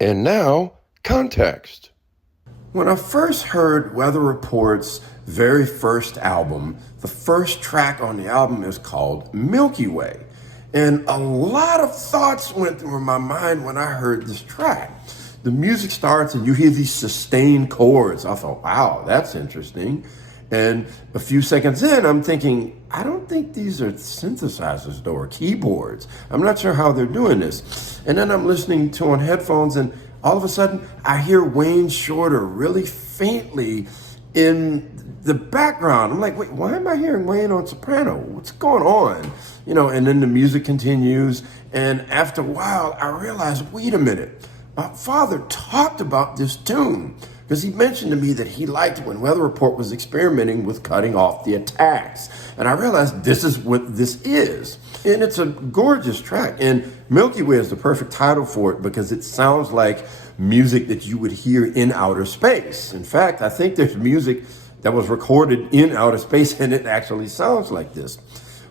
And now, context. When I first heard Weather Report's very first album, the first track on the album is called Milky Way. And a lot of thoughts went through my mind when I heard this track. The music starts and you hear these sustained chords. I thought, wow, that's interesting. And a few seconds in, I'm thinking, I don't think these are synthesizers though, or keyboards. I'm not sure how they're doing this. And then I'm listening to on headphones, and all of a sudden, I hear Wayne Shorter really faintly in the background. I'm like, wait, why am I hearing Wayne on soprano? What's going on? And then the music continues. And after a while, I realized, wait a minute, my father talked about this tune because he mentioned to me that he liked when Weather Report was experimenting with cutting off the attacks. And I realized this is what this is. And it's a gorgeous track. And Milky Way is the perfect title for it because it sounds like music that you would hear in outer space. In fact, I think there's music that was recorded in outer space and it actually sounds like this.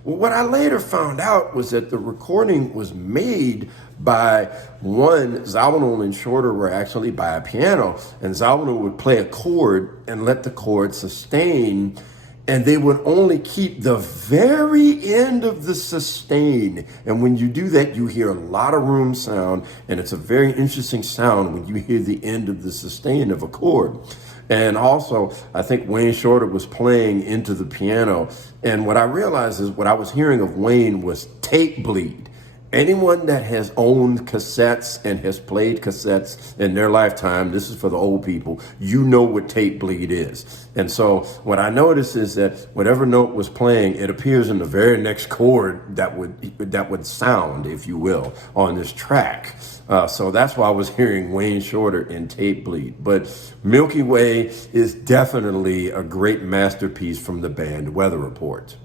Well, what I later found out was that the recording was made by Zawinul and Shorter were actually by a piano, and Zawinul would play a chord and let the chord sustain, and they would only keep the very end of the sustain. And when you do that, you hear a lot of room sound, and it's a very interesting sound when you hear the end of the sustain of a chord. And also, I think Wayne Shorter was playing into the piano. And what I realized is what I was hearing of Wayne was tape bleed. Anyone that has owned cassettes and has played cassettes in their lifetime, this is for the old people, you know what tape bleed is. And so what I noticed is that whatever note was playing, it appears in the very next chord that would sound, if you will, on this track. So that's why I was hearing Wayne Shorter in tape bleed. But Milky Way is definitely a great masterpiece from the band Weather Report.